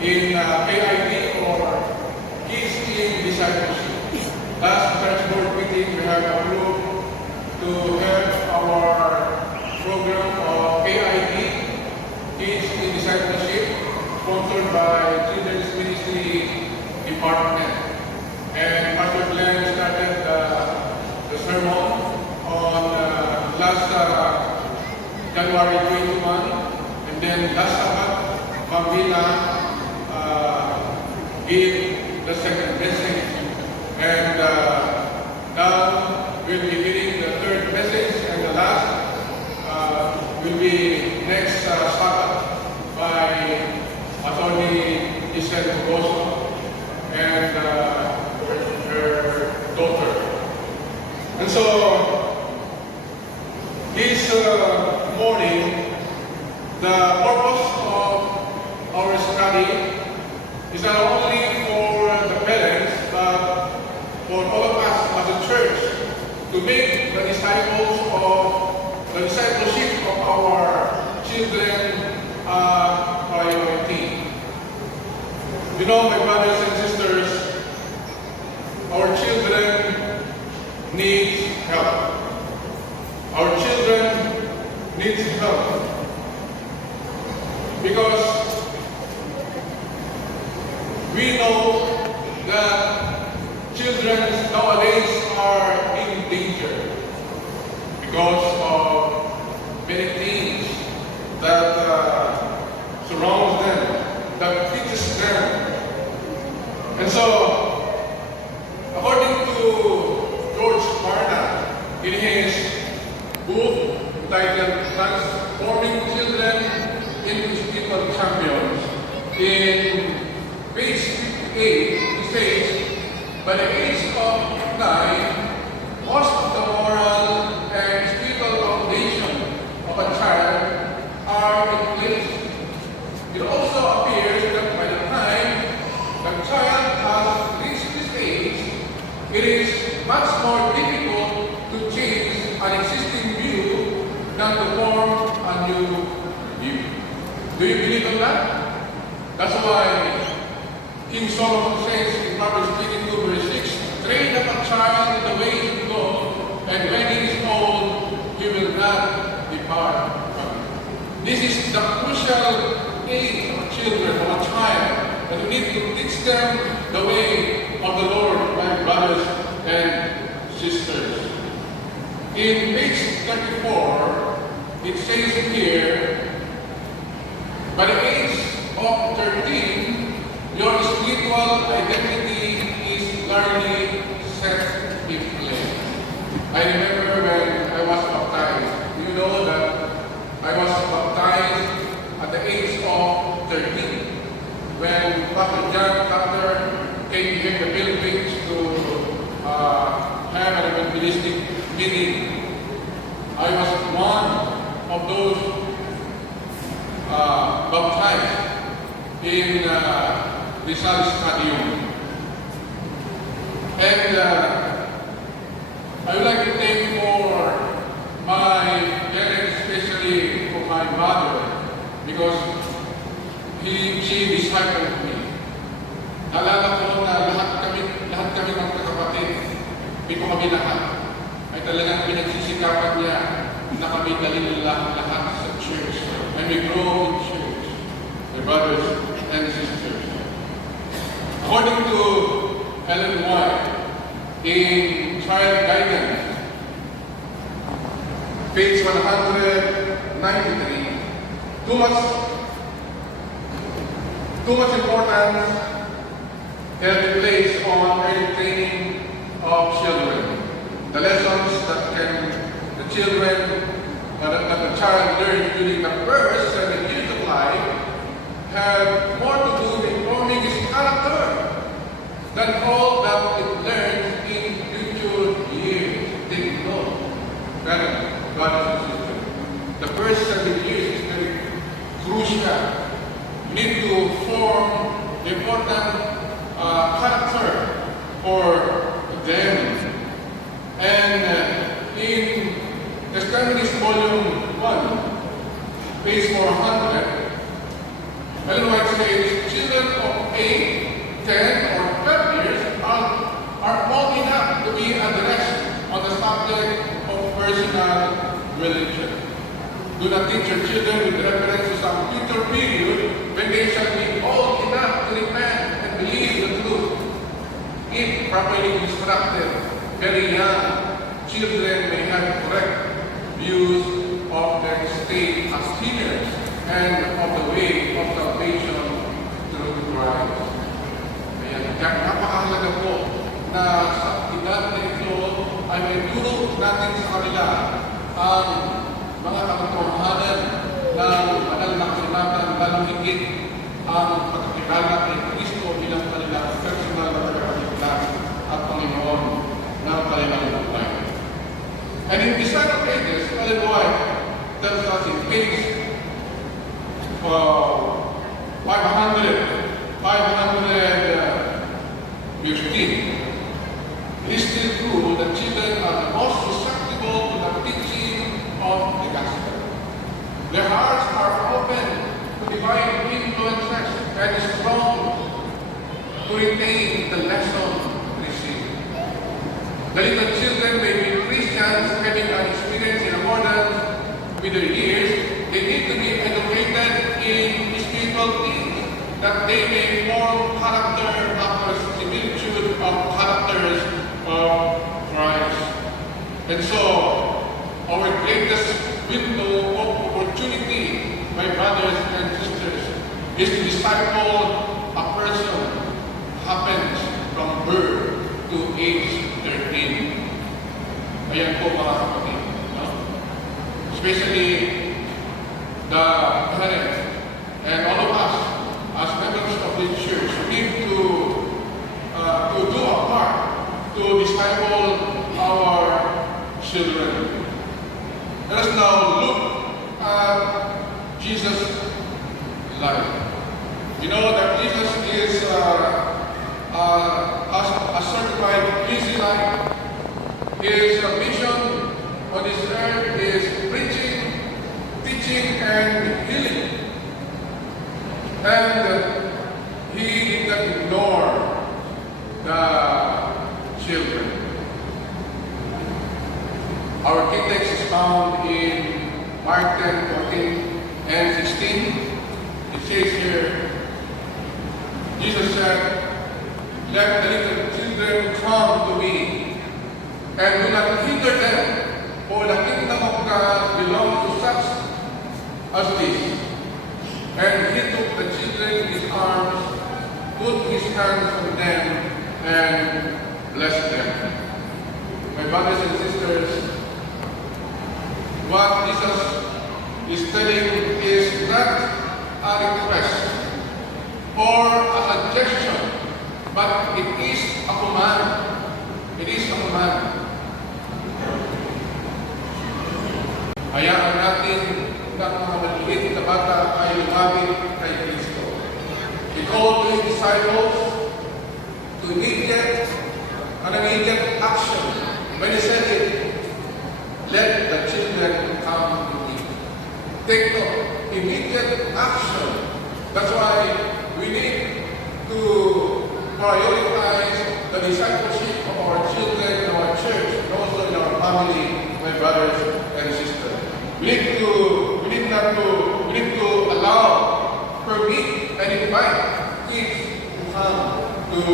in KID or Kids in Discipleship. Last church board meeting, we have approved to have our program of KID, Kids in Discipleship, sponsored by Children's Ministry Department. And Pastor Glenn started the sermon on last January 21, and then last Sabbath, Pamela gave the second message, and now we'll be giving the third message, and the last will be next Sabbath by Attorney Isel Bogoso and her daughter. And so, this morning, the purpose of our study is not only for the parents, but for all of us as a church to make the discipleship of our children a priority. You know, my brothers and sisters, our children need help. Our children need help because we know that children nowadays are in danger because of many things that surrounds them, that teaches them. And so, according to George Barna, in his book titled Transforming Children into Spiritual Champions, in page 58, he says, by the age of 9, most of the moral and spiritual foundation of a child are in place. It also appears that by the time the child has reached this age, it is much more difficult to change an existing view than to form a new view. Do you believe in that? That's why King Solomon says in Proverbs 22, verse 6, train up a child in the way he should go, and when he is old, he will not depart from it. This is the crucial age of children, of a child, that we need to teach them the way of the Lord, my brothers and sisters. In page 34, it says here, by the age of 13, your spiritual identity is largely set in place. I remember when I was baptized. You know that I was baptized at the age of 13. When Pastor John Carter came here in the Philippines to have an evangelistic meeting, I was one of those baptized in Rizal Stadium. And I would like to thank for my parents, especially for my mother, because she discipled me. Naalala ko na lahat kami ng kakapatid, hindi ko kami lahat, ay talagang pinagsisikapan niya na kami dalhin lahat sa church. And we grow in church, my brothers and sisters. According to Ellen White, in Child Guidance, page 193, too much importance can be placed on early training of children. The lessons that the child learns during the first 7 years of life have more to do with forming his character than all that it learns in future years. Take note, brothers and sisters. The first 7 years is very crucial. We need to form the important character for them. And in Testimonies Volume 1, page 400, Ellen White says, children of 8, 10, or 12 years are old enough to be addressed on the subject of personal religion. Do not teach your children with reference to some future period when they shall be old enough to repent and believe the truth. If properly instructed, very young children may have correct views of their state as sinners and of the way of salvation through Christ. Kaya napakahalaga po na sa edad na ito ay may turo natin sa kanila ang mga katotohanan ng banal na kasulatan, lalong higit ang pagkakilala kay Kristo bilang kanilang personal na tagapagligtas at Panginoon ng kanilang buhay. And in the Sign of Ages, Ellen White tells us in page 515, it is still true that children are the most susceptible to the teaching of the gospel. Their hearts are open to divine influences and strong to retain the lesson received. The little children may be Christians having an experience in accordance with their years. They need to be educated in spiritual things that they may form character after similitude of characters of Christ. And so, our greatest window of opportunity, my brothers and sisters, is to disciple a person happens from birth to age 13. Ayan po mga kapatid. No? Especially the parents and all of us as members of the church need to do our part to disciple our children. Let us now look at Jesus' life. You know that Jesus is a certified busy life. His mission on this earth is preaching, teaching, and healing. And he did not ignore the children. Our key text is found in Mark 10:14 and 16. It says here, Jesus said, "Let the little children come to me, and do not hinder them, for the kingdom of God belongs to such as this." And he took the children in his arms, put his hands on them, and blessed them. My brothers and sisters, what Jesus is telling is not a request or a suggestion, but it is a command. It is a command. Hayaan natin na mga maliliit na bata ay lumapit kay Kristo. He called to his disciples to immediate action. When he said it, let the children come to me. Take note, immediate action. That's why we need to prioritize the discipleship of our children in our church and also in our family, my brothers and sisters. We need to allow, permit, and invite kids to come to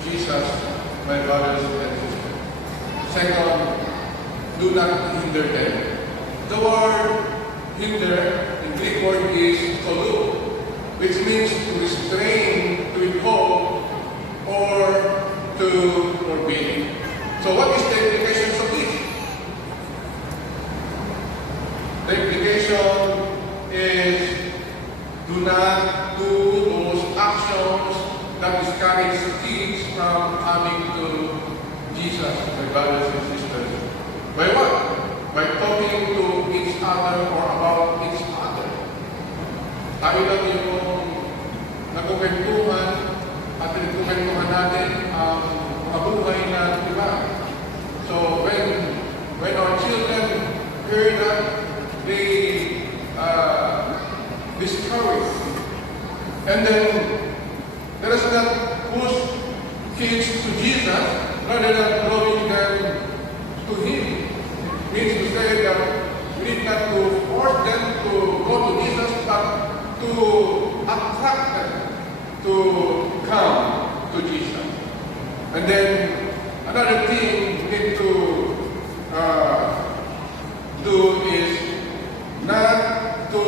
Jesus, my brothers and sisters. Second, do not hinder them. The word hinder in Greek word is tolu, which means to restrain, to withhold, or to forbid. So what is the implications of this? The implication is do not do those actions that discourage kids from coming to Jesus, my brothers and sisters. By what? By talking to each other or about each other. Tayo lang yung nagkukwentuhan at nagkukwentuhan natin ang mga buhay na iba. So when our children hear that, they discourage. And then Let us not push kids to Jesus rather than drawing them to Him. It means to say that we need not to force them to go to Jesus, but to attract them to come to Jesus. And then another thing we need to do is not to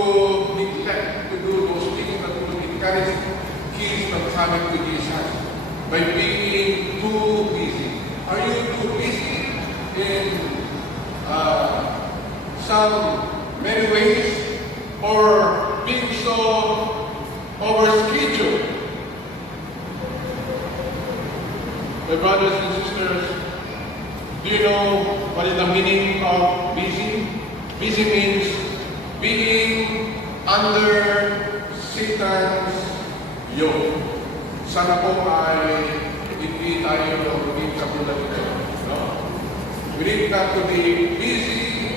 neglect to do those things that will encourage kids from coming to Jesus by being too busy. Are you too busy in many ways, or being so overscheduled? My brothers and sisters, do you know what is the meaning of busy? Busy means being under Satan's yoke. Sana po ay hindi tayo maging katulad nito. No? We need not to be busy,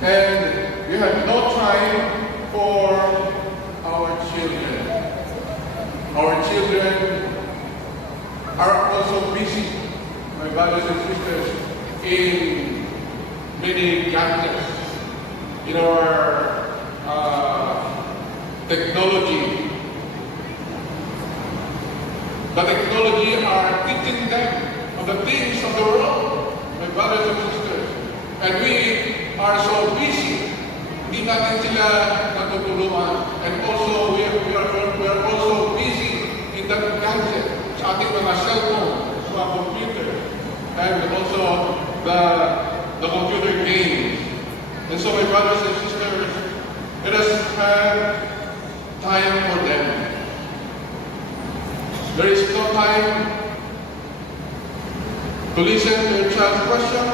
and we have no time for our children. Our children are also busy, my brothers and sisters, in many gadgets, in our technology. The technology are teaching them of the things of the world, my brothers and sisters. And we are so busy, hindi natin sila natutulungan. And also, we are also busy in that gadget, sa ating mga cellphone, sa mga computer, and also the computer games. And so, my brothers and sisters, let us have time for them. There is no time to listen to your child's question,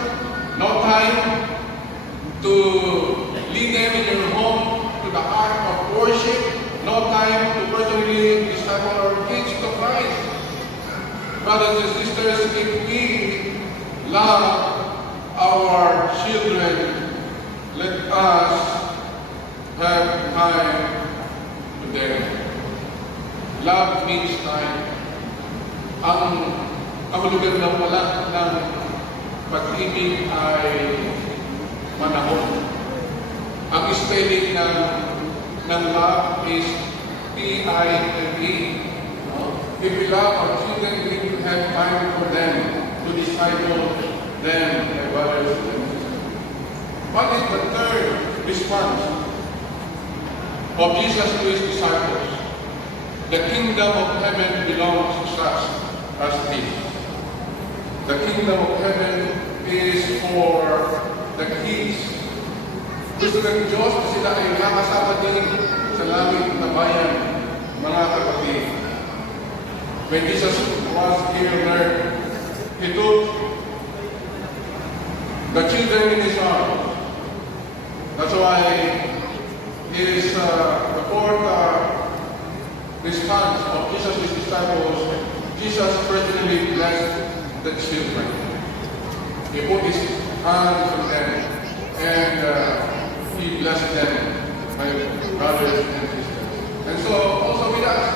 no time to lead them in your home to the heart of worship, no time to personally disciple our kids to Christ. Brothers and sisters, if we love our children, let us have time to them. Love means time. Ang kahulugan na pala ng pag-ibig ay panahon. Ang spelling ng love is T-I-M-E. If we love our children, we need to have time for them, to disciple them, my brothers and sisters. What is the third response of Jesus to His disciples? The kingdom of heaven belongs to such as this. The kingdom of heaven is for the kids. Gusto ng Diyos na sila ay nakasama din sa langit na bayan, mga kapatid. When Jesus was here on earth, He took the children in His arms. That's why His the fourth response of Jesus' disciples, Jesus personally blessed the children. He put His hands on them and He blessed them, my brothers and sisters. And so also with us,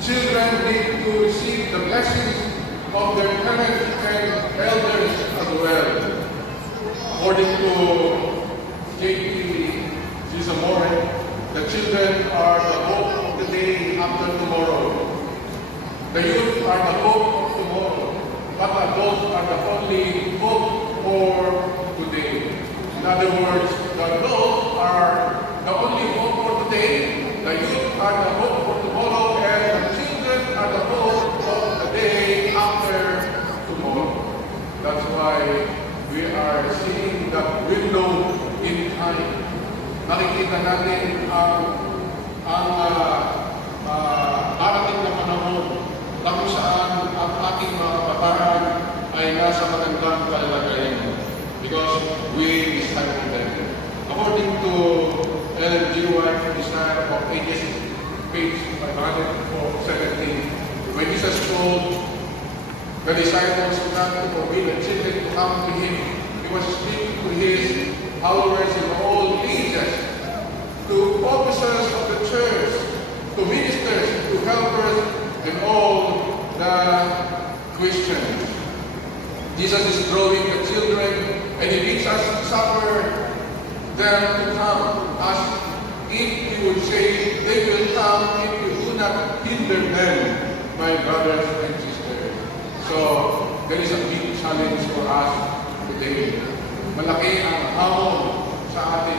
children need to receive the blessings of their parents and elders as well. According to J.P. the children are the hope of the day after tomorrow. The youth are the hope of tomorrow, but adults are the only hope for today. In other words, the adults are the only hope for today, the youth are the hope for tomorrow, and the children are the hope of the day after tomorrow. That's why we are seeing that window in time. Nakikita natin ang darating na panahon na kung saan ang ating mga kabataan ay nasa magandang kalagayan because we disciple them. According to Ellen G. White, Desire of Ages, page 517, when Jesus told the disciples not to forbid the children to come to Him, He was speaking to His followers in all ages, to officers of the church, to ministers, to helpers, Christians. Jesus is drawing the children, and He bids us suffer them to come, as if He would say, they will come if you do not hinder them, my brothers and sisters. So, there is a big challenge for us today. Malaki ang hamon sa atin.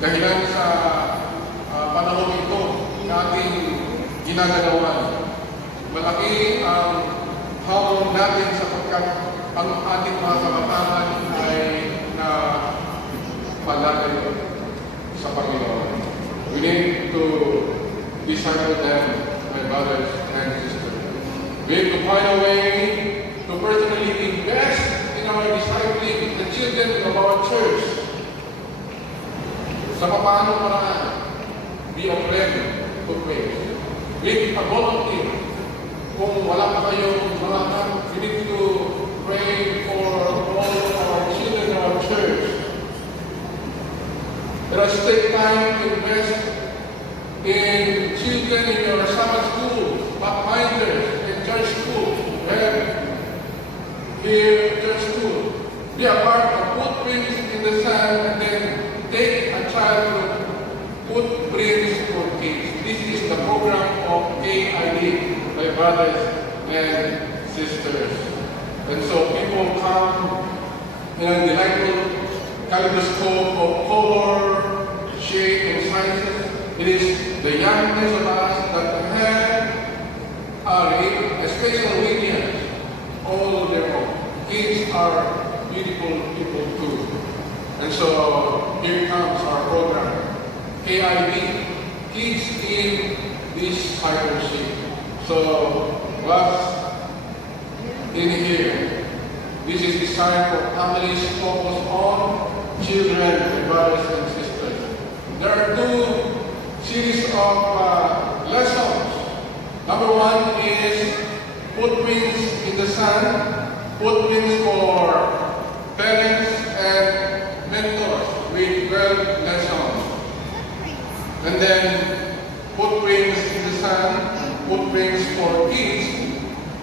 Dahilan sa panahon ito na ating ginagalawan. Malaki ang hamon natin sapagkat ang ating mga kabataan ay na palagay sa Panginoon. We need to disciple them, my brothers and sisters. We have to find a way to personally invest in our discipling the children of our church. Sa paano paraan, be a friend to faith. With a volunteer. Kung wala pa kayong mga we need to pray for all our children in our church. Let us take time to invest in children in your Sabbath school, pathfinders, and church school. Here, church school. Be a part of footprints in the sand, and then take a child to footprints for kids. This is the program of day.A, my brothers and sisters. And so people come in a delightful kaleidoscope of color, shape, and sizes. It is the youngest of us that have a special radiance all their own. Kids are beautiful people too. And so here comes our program, KID, Kids in Discipleship. So what's in here? This is designed for families focused on children and brothers and sisters. There are two series of lessons. Number one is footprints in the sand, footprints for parents and mentors with 12 lessons. And then footprints in the sand, footprints for kids.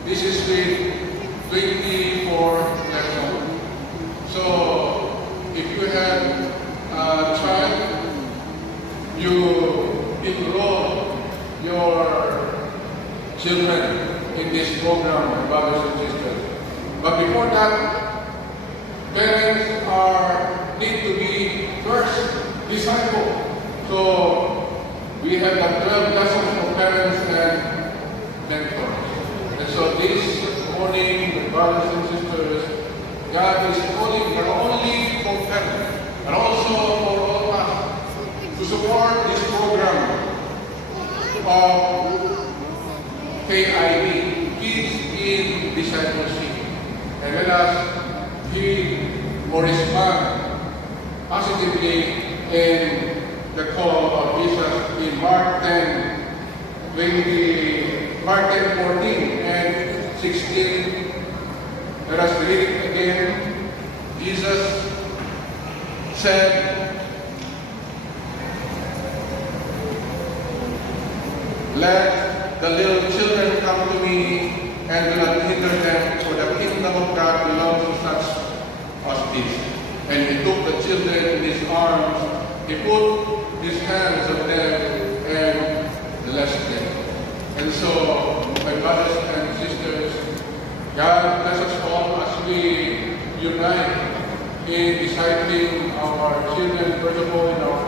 This is with 24 lessons. So if you have a child, you enroll your children in this program, brothers and sisters. But before that, parents need to be first disciple. So we have the 12 lessons for parents and mentors. And so this morning, brothers and sisters, God is calling not only for parents, but also for all of us to support this program of KID, Kids in Discipleship. And let us heed or respond positively in the call of Jesus in Mark 10:14 and 16. Let us read it again. Jesus said, "Let the little children come to me, and do not hinder them, for the kingdom of God belongs to such as this." And he took the children in his arms, he put his hands on them, and blessed them. And so, my brothers and sisters, God bless us all as we unite in discipling our children, first of all in our